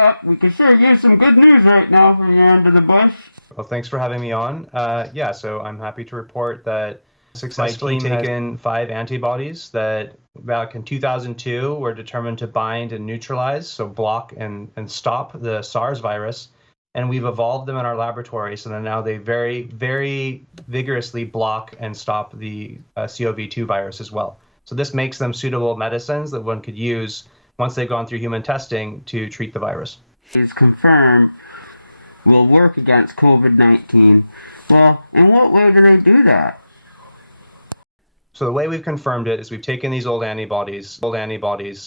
Jacob. We could sure use some good news right now from your end of the bush. Well, thanks for having me on. So I'm happy to report that successfully taken 5 antibodies that back in 2002 were determined to bind and neutralize, so block and stop the SARS virus. And we've evolved them in our laboratory so that now they very, very vigorously block and stop the CoV-2 virus as well. So this makes them suitable medicines that one could use once they've gone through human testing to treat the virus. Is confirmed will work against COVID-19. Well, in what way do they do that? So the way we've confirmed it is we've taken these old antibodies.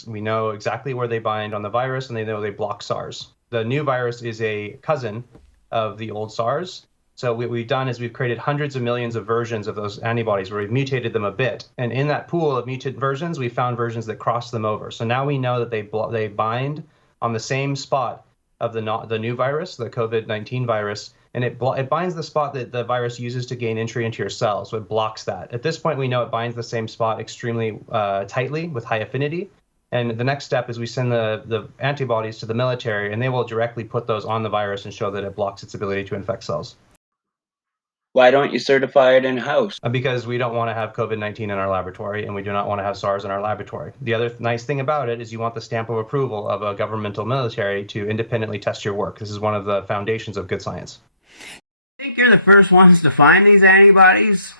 We know exactly where they bind on the virus, and they know they block SARS. The new virus is a cousin of the old SARS. So what we've done is we've created hundreds of millions of versions of those antibodies where we've mutated them a bit. And in that pool of mutated versions, we found versions that cross them over. So now we know that they bind on the same spot of the new virus, the COVID-19 virus, and it binds the spot that the virus uses to gain entry into your cells. So it blocks that. At this point, we know it binds the same spot extremely tightly with high affinity. And the next step is we send the antibodies to the military, and they will directly put those on the virus and show that it blocks its ability to infect cells. Why don't you certify it in-house? Because we don't want to have COVID-19 in our laboratory, and we do not want to have SARS in our laboratory. The other nice thing about it is you want the stamp of approval of a governmental military to independently test your work. This is one of the foundations of good science. I think you're the first ones to find these antibodies.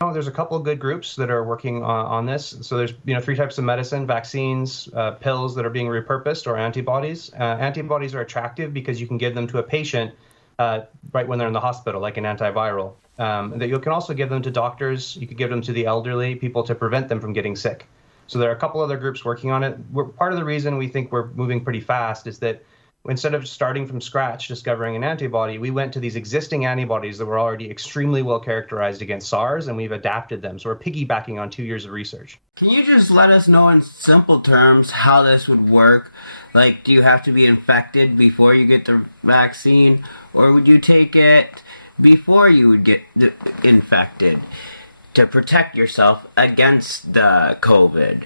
There's a couple of good groups that are working on this. So there's 3 types of medicine: vaccines, pills that are being repurposed, or antibodies. Antibodies are attractive because you can give them to a patient right when they're in the hospital, like an antiviral. That you can also give them to doctors. You could give them to the elderly, people, to prevent them from getting sick. So there are a couple other groups working on it. Part of the reason we think we're moving pretty fast is that instead of starting from scratch, discovering an antibody, we went to these existing antibodies that were already extremely well characterized against SARS, and we've adapted them. So we're piggybacking on 2 years of research. Can you just let us know in simple terms how this would work? Like, do you have to be infected before you get the vaccine, or would you take it before you would get infected to protect yourself against the COVID?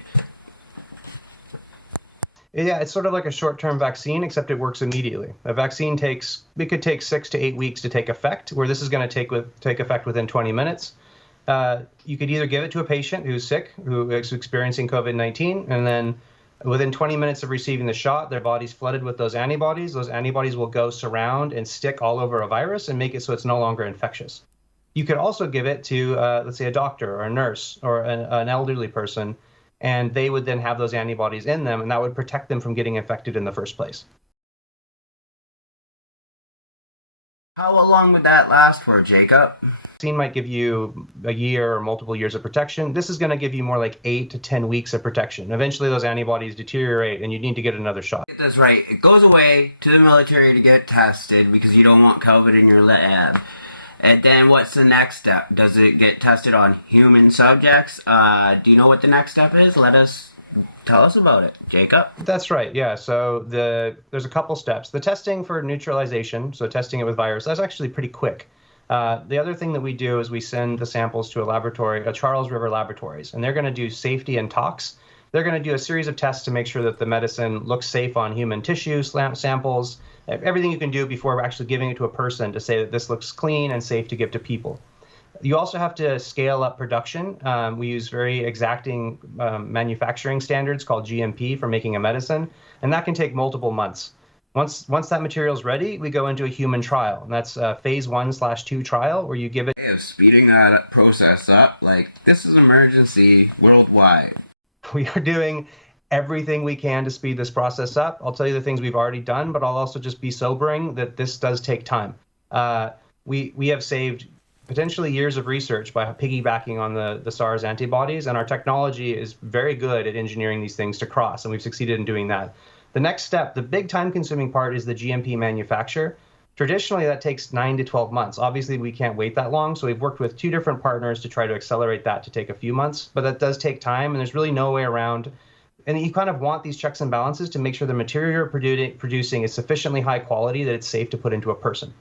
Yeah, it's sort of like a short-term vaccine, except it works immediately. A vaccine could take 6 to 8 weeks to take effect, where this is going to take effect within 20 minutes. You could either give it to a patient who's sick, who is experiencing COVID-19, and then within 20 minutes of receiving the shot, their body's flooded with those antibodies. Those antibodies will go surround and stick all over a virus and make it so it's no longer infectious. You could also give it to, let's say, a doctor or a nurse or an elderly person, and they would then have those antibodies in them, and that would protect them from getting infected in the first place. How long would that last for, Jacob? Vaccine might give you a year or multiple years of protection. This is going to give you more like 8 to 10 weeks of protection. Eventually, those antibodies deteriorate, and you need to get another shot. That's right. It goes away to the military to get tested because you don't want COVID in your lab. And then what's the next step? Does it get tested on human subjects? Do you know what the next step is? Tell us about it, Jacob. That's right, yeah. So there's a couple steps. The testing for neutralization, so testing it with virus, that's actually pretty quick. The other thing that we do is we send the samples to a laboratory, a Charles River Laboratories, and they're going to do safety and tox. They're going to do a series of tests to make sure that the medicine looks safe on human tissue samples, everything you can do before actually giving it to a person to say that this looks clean and safe to give to people. You also have to scale up production. We use very exacting manufacturing standards called GMP for making a medicine, and that can take multiple months. Once that material is ready, we go into a human trial, and that's a phase 1/2 trial where you give it. Of speeding that process up, this is emergency worldwide. We are doing everything we can to speed this process up. I'll tell you the things we've already done, but I'll also just be sobering that this does take time. We have saved potentially years of research by piggybacking on the SARS antibodies, and our technology is very good at engineering these things to cross, and we've succeeded in doing that. The next step, the big time-consuming part, is the GMP manufacture. Traditionally, that takes 9 to 12 months. Obviously, we can't wait that long, so we've worked with 2 different partners to try to accelerate that to take a few months, but that does take time, and there's really no way around. And you kind of want these checks and balances to make sure the material you're producing is sufficiently high quality that it's safe to put into a person.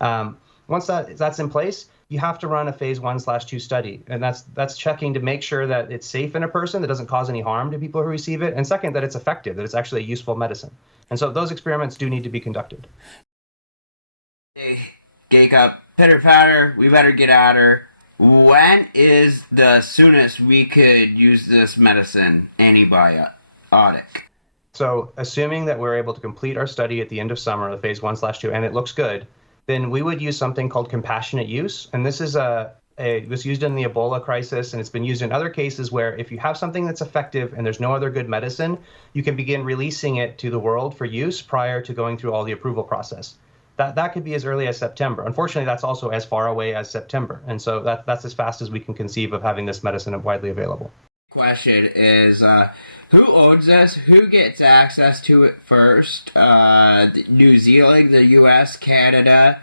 Once that's in place, you have to run a phase 1/2 study. And that's checking to make sure that it's safe in a person, that doesn't cause any harm to people who receive it. And second, that it's effective, that it's actually a useful medicine. And so those experiments do need to be conducted. Hey, Jacob, pitter patter, we better get at her. When is the soonest we could use this medicine, antibiotic? So assuming that we're able to complete our study at the end of summer, the phase 1/2, and it looks good, then we would use something called compassionate use. And this is it was used in the Ebola crisis, and it's been used in other cases where if you have something that's effective and there's no other good medicine, you can begin releasing it to the world for use prior to going through all the approval process. That could be as early as September. Unfortunately, that's also as far away as September. And so that's as fast as we can conceive of having this medicine widely available. Question is, who owns this? Who gets access to it first? New Zealand, the U.S., Canada.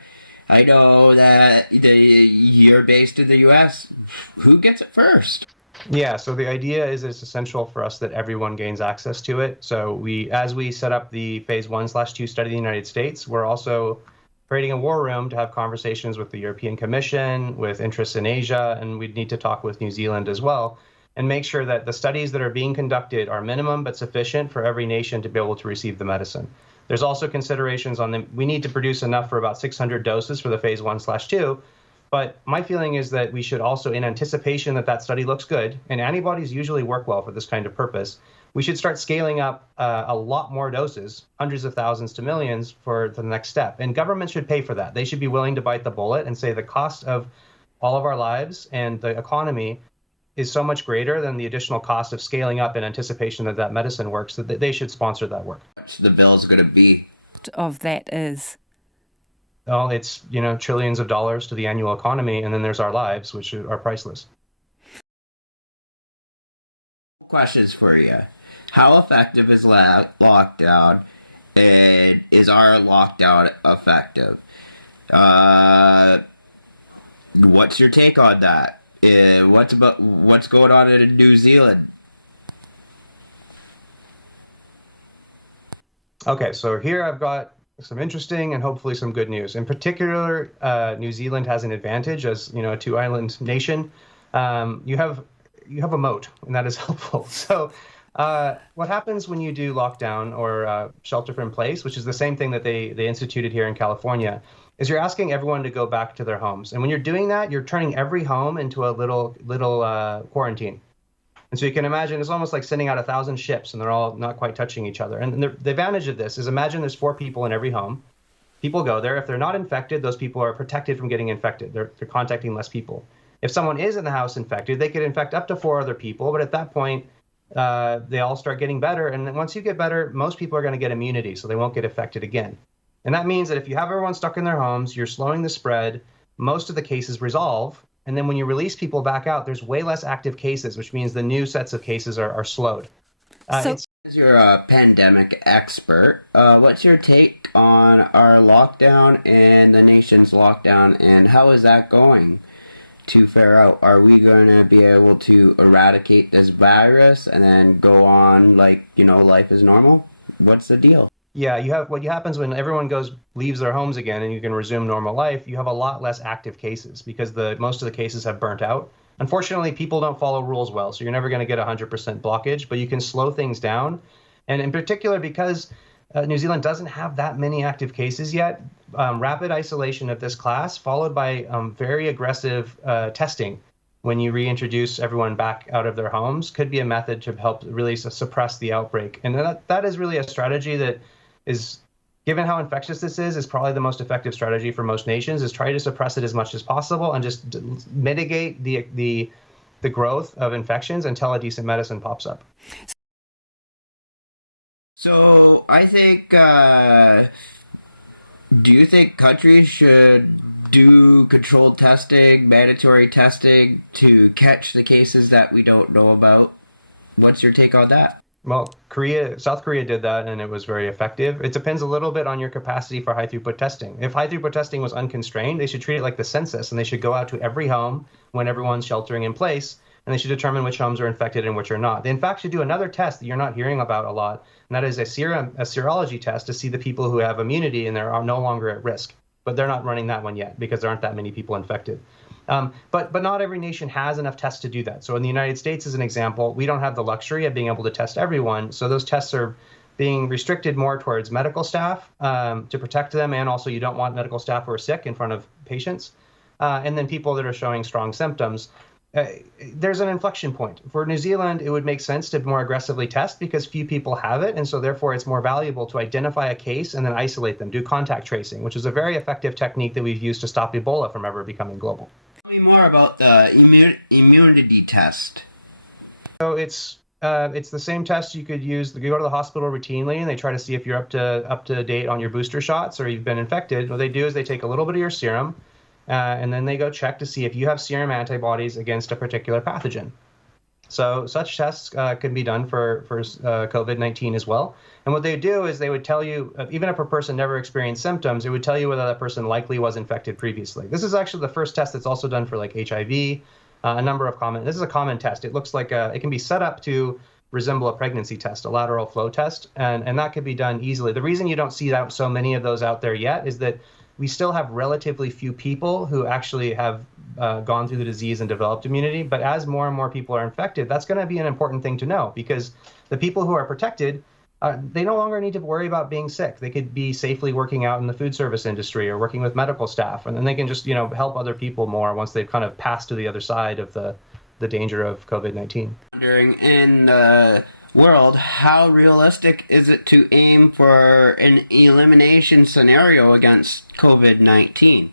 I know that you're based in the U.S. Who gets it first? Yeah, so the idea is it's essential for us that everyone gains access to it. So as we set up the phase 1/2 study in the United States, we're also creating a war room to have conversations with the European Commission, with interests in Asia, and we'd need to talk with New Zealand as well, and make sure that the studies that are being conducted are minimum but sufficient for every nation to be able to receive the medicine. There's also considerations on we need to produce enough for about 600 doses for the phase 1/2. But my feeling is that we should also, in anticipation that that study looks good, and antibodies usually work well for this kind of purpose, we should start scaling up a lot more doses, hundreds of thousands to millions, for the next step. And governments should pay for that. They should be willing to bite the bullet and say the cost of all of our lives and the economy is so much greater than the additional cost of scaling up in anticipation that that medicine works, that they should sponsor that work. What's the bill's going to be? Of that is? Well, it's, trillions of dollars to the annual economy, and then there's our lives, which are priceless. Questions for you. How effective is lockdown, and is our lockdown effective? What's your take on that? What's going on in New Zealand? Okay, so here I've got some interesting and hopefully some good news. In particular, New Zealand has an advantage as a two-island nation. You have a moat, and that is helpful. So what happens when you do lockdown or shelter in place, which is the same thing that they instituted here in California, is you're asking everyone to go back to their homes. And when you're doing that, you're turning every home into a little quarantine. And so you can imagine it's almost like sending out 1,000 ships, and they're all not quite touching each other. And the advantage of this is, imagine there's 4 people in every home. People go there. If they're not infected, those people are protected from getting infected. They're contacting less people. If someone is in the house infected, they could infect up to 4 other people. But at that point, they all start getting better. And then once you get better, most people are going to get immunity, so they won't get affected again. And that means that if you have everyone stuck in their homes, you're slowing the spread. Most of the cases resolve. And then when you release people back out, there's way less active cases, which means the new sets of cases are slowed. As you're a pandemic expert, what's your take on our lockdown and the nation's lockdown, and how is that going to fare out? Are we going to be able to eradicate this virus and then go on like, life is normal? What's the deal? Yeah, what happens when everyone leaves their homes again and you can resume normal life, you have a lot less active cases because most of the cases have burnt out. Unfortunately, people don't follow rules well, so you're never going to get 100% blockage, but you can slow things down. And in particular, because New Zealand doesn't have that many active cases yet, rapid isolation of this class followed by very aggressive testing when you reintroduce everyone back out of their homes could be a method to help really suppress the outbreak. And that is really a strategy that is, given how infectious this is probably the most effective strategy for most nations, is try to suppress it as much as possible and just mitigate the growth of infections until a decent medicine pops up. So I think, do you think countries should do controlled testing, mandatory testing to catch the cases that we don't know about? What's your take on that? Well, South Korea did that, and it was very effective. It depends a little bit on your capacity for high-throughput testing. If high-throughput testing was unconstrained, they should treat it like the census, and they should go out to every home when everyone's sheltering in place, and they should determine which homes are infected and which are not. They, in fact, should do another test that you're not hearing about a lot, and that is a serology test to see the people who have immunity and are no longer at risk. But they're not running that one yet because there aren't that many people infected. But not every nation has enough tests to do that. So in the United States, as an example, we don't have the luxury of being able to test everyone. So those tests are being restricted more towards medical staff to protect them. And also you don't want medical staff who are sick in front of patients. And then people that are showing strong symptoms. There's an inflection point. For New Zealand, it would make sense to more aggressively test because few people have it. And so therefore, it's more valuable to identify a case and then isolate them, do contact tracing, which is a very effective technique that we've used to stop Ebola from ever becoming global. Tell me more about the immunity test. So it's the same test you could use. You go to the hospital routinely, and they try to see if you're up to date on your booster shots or you've been infected. What they do is they take a little bit of your serum, and then they go check to see if you have serum antibodies against a particular pathogen. So such tests can be done for COVID-19 as well. And what they do is they would tell you, even if a person never experienced symptoms, it would tell you whether that person likely was infected previously. This is actually the first test that's also done for like HIV, a number of common. This is a common test. It looks like it can be set up to resemble a pregnancy test, a lateral flow test, and that could be done easily. The reason you don't see so many of those out there yet is that we still have relatively few people who actually have gone through the disease and developed immunity. But as more and more people are infected, that's going to be an important thing to know, because the people who are protected, they no longer need to worry about being sick. They could be safely working out in the food service industry or working with medical staff, and then they can just help other people more once they've kind of passed to the other side of the danger of COVID-19. Wondering, in the world, how realistic is it to aim for an elimination scenario against COVID-19?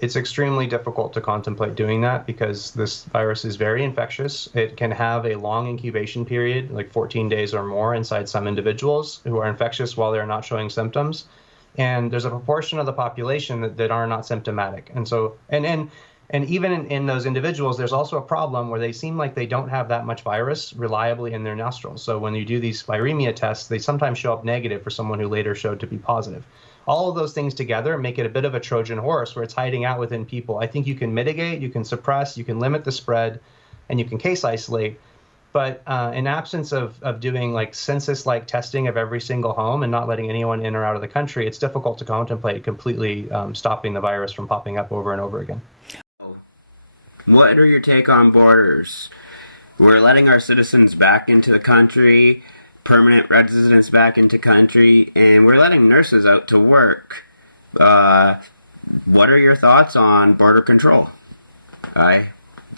It's extremely difficult to contemplate doing that because this virus is very infectious. It can have a long incubation period, like 14 days or more, inside some individuals who are infectious while they're not showing symptoms. And there's a proportion of the population that are not symptomatic. And so, and even in those individuals, there's also a problem where they seem like they don't have that much virus reliably in their nostrils. So when you do these viremia tests, they sometimes show up negative for someone who later showed to be positive. All of those things together make it a bit of a Trojan horse where it's hiding out within people. I think you can mitigate, you can suppress, you can limit the spread, and you can case isolate. But in absence of doing like census-like testing of every single home and not letting anyone in or out of the country, it's difficult to contemplate completely stopping the virus from popping up over and over again. What are your take on borders? We're letting our citizens back into the country, permanent residents back into country, and we're letting nurses out to work. What are your thoughts on border control?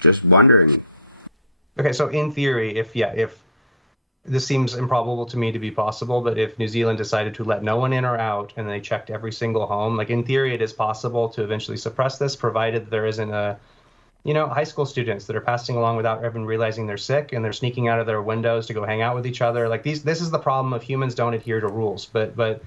Just wondering. Okay, so in theory, if this seems improbable to me to be possible, but if New Zealand decided to let no one in or out and they checked every single home, like in theory, it is possible to eventually suppress this, provided there isn't high school students that are passing along without even realizing they're sick and they're sneaking out of their windows to go hang out with each other. Like this is the problem of humans don't adhere to rules. But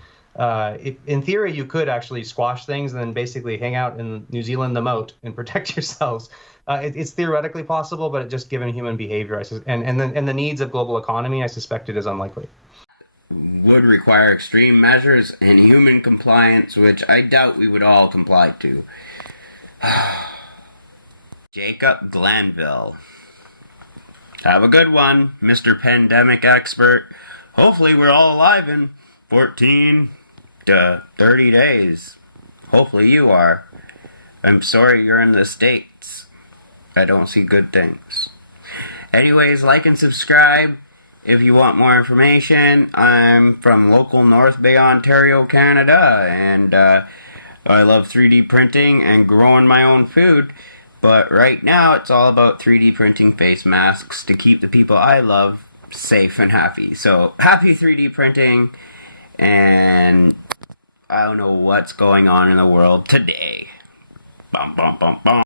in theory, you could actually squash things and then basically hang out in New Zealand, the moat, and protect yourselves. It's theoretically possible, but just given human behavior and the needs of global economy, I suspect it is unlikely. Would require extreme measures and human compliance, which I doubt we would all comply to. Jacob Glanville. Have a good one, Mr. Pandemic Expert. Hopefully we're all alive in 14 to 30 days. Hopefully you are. I'm sorry you're in the States. I don't see good things. Anyways, like and subscribe if you want more information. I'm from local North Bay, Ontario, Canada, and I love 3D printing and growing my own food. But right now, it's all about 3D printing face masks to keep the people I love safe and happy. So, happy 3D printing, and I don't know what's going on in the world today. Bum, bum, bum, bum.